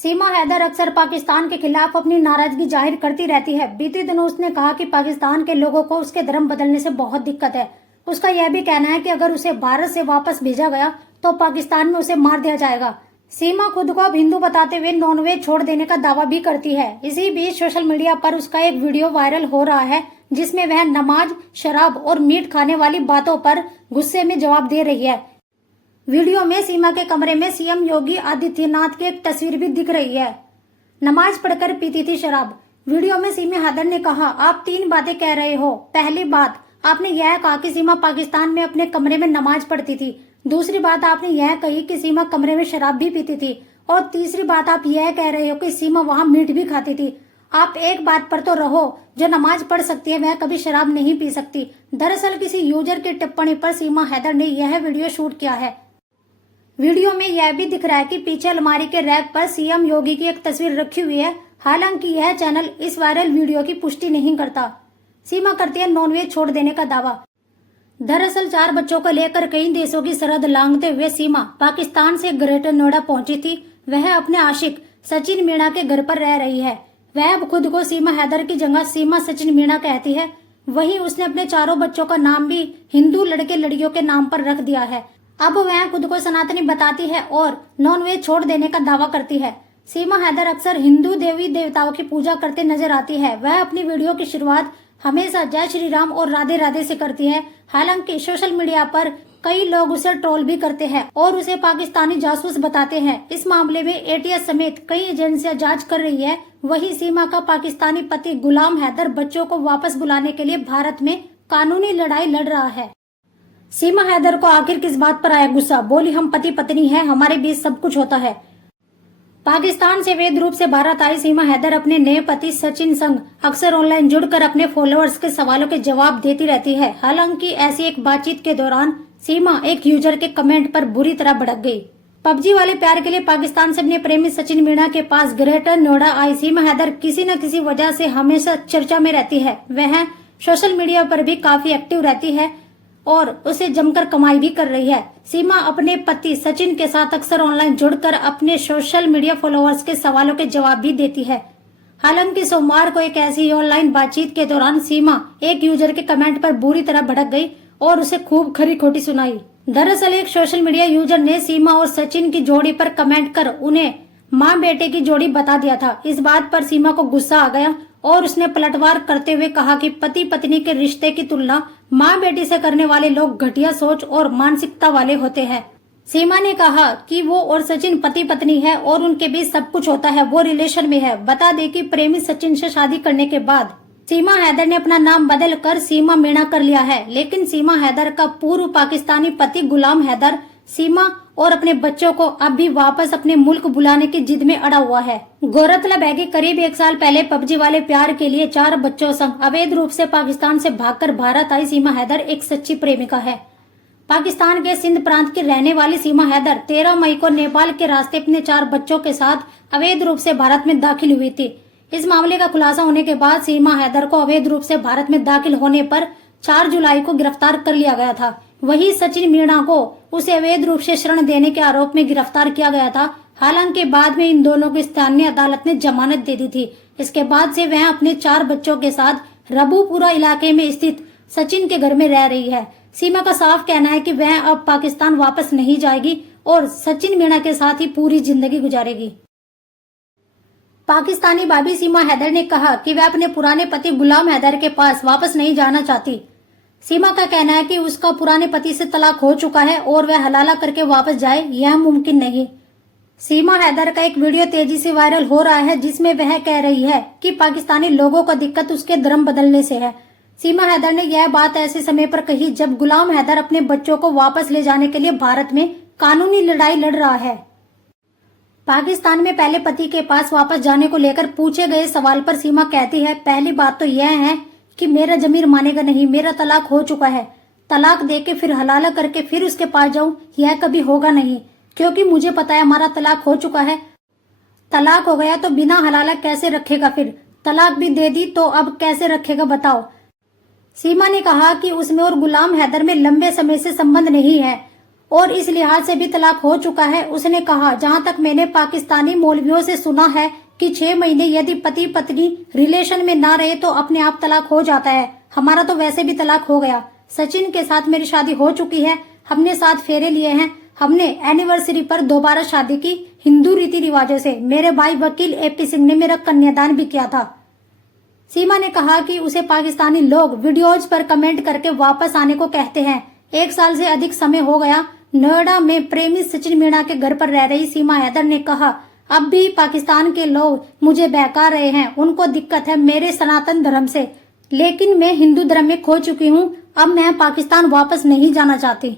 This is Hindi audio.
सीमा हैदर अक्सर पाकिस्तान के खिलाफ अपनी नाराजगी जाहिर करती रहती है। बीते दिनों उसने कहा कि पाकिस्तान के लोगों को उसके धर्म बदलने से बहुत दिक्कत है। उसका यह भी कहना है कि अगर उसे भारत से वापस भेजा गया तो पाकिस्तान में उसे मार दिया जाएगा। सीमा खुद को अब हिंदू बताते हुए नॉनवेज छोड़ देने का दावा भी करती है। इसी बीच सोशल मीडिया पर उसका एक वीडियो वायरल हो रहा है जिसमें वह नमाज, शराब और मीट खाने वाली बातों पर गुस्से में जवाब दे रही है। वीडियो में सीमा के कमरे में सीएम योगी आदित्यनाथ की एक तस्वीर भी दिख रही है। नमाज पढ़कर पीती थी शराब। वीडियो में सीमा हैदर ने कहा, आप 3 बातें कह रहे हो। पहली बात, आपने यह कहा कि सीमा पाकिस्तान में अपने कमरे में नमाज पढ़ती थी। दूसरी बात, आपने यह कही कि सीमा कमरे में शराब भी पीती थी। और तीसरी बात, आप यह कह रहे हो कि सीमा वहाँ मीट भी खाती थी। आप एक बात पर तो रहो, जो नमाज पढ़ सकती है वह कभी शराब नहीं पी सकती। दरअसल किसी यूजर की टिप्पणी पर सीमा हैदर ने यह वीडियो शूट किया है। वीडियो में यह भी दिख रहा है कि पीछे अलमारी के रैक पर सीएम योगी की एक तस्वीर रखी हुई है। हालांकि यह चैनल इस वायरल वीडियो की पुष्टि नहीं करता। सीमा करती है नॉनवेज छोड़ देने का दावा। दरअसल 4 बच्चों को लेकर कई देशों की सरहद लांघते हुए सीमा पाकिस्तान से ग्रेटर नोएडा पहुंची थी। वह अपने आशिक सचिन मीणा के घर पर रह रही है। वह अब खुद को सीमा हैदर की जगह सीमा सचिन मीणा कहती है। वहीं उसने अपने 4 बच्चों का नाम भी हिंदू लड़के लड़कियों के नाम पर रख दिया है। अब वह खुद को सनातनी बताती है और नॉनवेज छोड़ देने का दावा करती है। सीमा हैदर अक्सर हिंदू देवी देवताओं की पूजा करते नजर आती है। वह अपनी वीडियो की शुरुआत हमेशा जय श्री राम और राधे राधे से करती है। हालांकि सोशल मीडिया पर कई लोग उसे ट्रोल भी करते हैं और उसे पाकिस्तानी जासूस बताते हैं। इस मामले में एटीएस समेत कई एजेंसियां जांच कर रही है। वहीं सीमा का पाकिस्तानी पति गुलाम हैदर बच्चों को वापस बुलाने के लिए भारत में कानूनी लड़ाई लड़ रहा है। सीमा हैदर को आखिर किस बात पर आया गुस्सा? बोली, हम पति पत्नी हैं, हमारे बीच सब कुछ होता है। पाकिस्तान से अवैध रूप से भारत आई सीमा हैदर अपने नए पति सचिन संग अक्सर ऑनलाइन जुड़कर अपने फॉलोअर्स के सवालों के जवाब देती रहती है। हालांकि ऐसी एक बातचीत के दौरान सीमा एक यूजर के कमेंट पर बुरी तरह भड़क गई। पबजी वाले प्यार के लिए पाकिस्तान से अपने प्रेमी सचिन मीणा के पास ग्रेटर नोएडा आई सीमा हैदर किसी न किसी वजह से हमेशा चर्चा में रहती है। वह सोशल मीडिया पर भी काफी एक्टिव रहती है और उसे जमकर कमाई भी कर रही है। सीमा अपने पति सचिन के साथ अक्सर ऑनलाइन जुड़कर अपने सोशल मीडिया फॉलोअर्स के सवालों के जवाब भी देती है। हालांकि सोमवार को एक ऐसी ऑनलाइन बातचीत के दौरान सीमा एक यूजर के कमेंट पर बुरी तरह भड़क गई और उसे खूब खरी खोटी सुनाई। दरअसल एक सोशल मीडिया यूजर ने सीमा और सचिन की जोड़ी पर कमेंट कर उन्हें माँ बेटे की जोड़ी बता दिया था। इस बात पर सीमा को गुस्सा आ गया और उसने पलटवार करते हुए कहा कि पति पत्नी के रिश्ते की तुलना माँ बेटी से करने वाले लोग घटिया सोच और मानसिकता वाले होते हैं। सीमा ने कहा कि वो और सचिन पति पत्नी है और उनके बीच सब कुछ होता है, वो रिलेशन में है। बता दें कि प्रेमी सचिन से शादी करने के बाद सीमा हैदर ने अपना नाम बदल कर सीमा मीणा कर लिया है। लेकिन सीमा हैदर का पूर्व पाकिस्तानी पति गुलाम हैदर सीमा और अपने बच्चों को अब भी वापस अपने मुल्क बुलाने की जिद में अड़ा हुआ है। गौरतलब है कि करीब 1 साल पहले पबजी वाले प्यार के लिए 4 बच्चों संग अवैध रूप से पाकिस्तान से भागकर भारत आई सीमा हैदर एक सच्ची प्रेमिका है। पाकिस्तान के सिंध प्रांत की रहने वाली सीमा हैदर 13 मई को नेपाल के रास्ते अपने 4 बच्चों के साथ अवैध रूप से भारत में दाखिल हुई थी। इस मामले का खुलासा होने के बाद सीमा हैदर को अवैध रूप से भारत में दाखिल होने पर 4 जुलाई को गिरफ्तार कर लिया गया था। वहीं सचिन मीणा को उसे अवैध रूप से शरण देने के आरोप में गिरफ्तार किया गया था। हालांकि बाद में इन दोनों की स्थानीय अदालत ने जमानत दे दी थी। इसके बाद से वह अपने 4 बच्चों के साथ रबूपुरा इलाके में स्थित सचिन के घर में रह रही है। सीमा का साफ कहना है कि वह अब पाकिस्तान वापस नहीं जाएगी और सचिन मीणा के साथ ही पूरी जिंदगी गुजारेगी। पाकिस्तानी भाभी सीमा हैदर ने कहा कि वह अपने पुराने पति गुलाम हैदर के पास वापस नहीं जाना चाहती। सीमा का कहना है कि उसका पुराने पति से तलाक हो चुका है और वह हलाला करके वापस जाए, यह मुमकिन नहीं। सीमा हैदर का एक वीडियो तेजी से वायरल हो रहा है जिसमें वह कह रही है कि पाकिस्तानी लोगों को दिक्कत उसके धर्म बदलने से है। सीमा हैदर ने यह बात ऐसे समय पर कही जब गुलाम हैदर अपने बच्चों को वापस ले जाने के लिए भारत में कानूनी लड़ाई लड़ रहा है। पाकिस्तान में पहले पति के पास वापस जाने को लेकर पूछे गए सवाल पर सीमा कहती है, पहली बात तो यह है कि मेरा जमीर मानेगा नहीं, मेरा तलाक हो चुका है। तलाक देके फिर हलाला करके फिर उसके पास जाऊं, यह कभी होगा नहीं, क्योंकि मुझे पता है हमारा तलाक हो चुका है। तलाक हो गया तो बिना हलाला कैसे रखेगा, फिर तलाक भी दे दी तो अब कैसे रखेगा बताओ। सीमा ने कहा कि उसमें और गुलाम हैदर में लंबे समय से संबंध नहीं है और इस लिहाज से भी तलाक हो चुका है। उसने कहा, जहां तक मैंने पाकिस्तानी मौलवियों से सुना है कि 6 महीने यदि पति पत्नी रिलेशन में ना रहे तो अपने आप तलाक हो जाता है। हमारा तो वैसे भी तलाक हो गया। सचिन के साथ मेरी शादी हो चुकी है, हमने 7 फेरे लिए हैं, हमने एनिवर्सरी पर दोबारा शादी की हिंदू रीति रिवाजों से। मेरे भाई वकील AP सिंह ने मेरा कन्यादान भी किया था। सीमा ने कहा कि उसे पाकिस्तानी लोग वीडियोज पर कमेंट करके वापस आने को कहते हैं। 1 साल से अधिक समय हो गया नोएडा में प्रेमी सचिन मीणा के घर पर रह रही सीमा हैदर ने कहा, अब भी पाकिस्तान के लोग मुझे बहका रहे हैं। उनको दिक्कत है मेरे सनातन धर्म से, लेकिन मैं हिंदू धर्म में खो चुकी हूँ। अब मैं पाकिस्तान वापस नहीं जाना चाहती।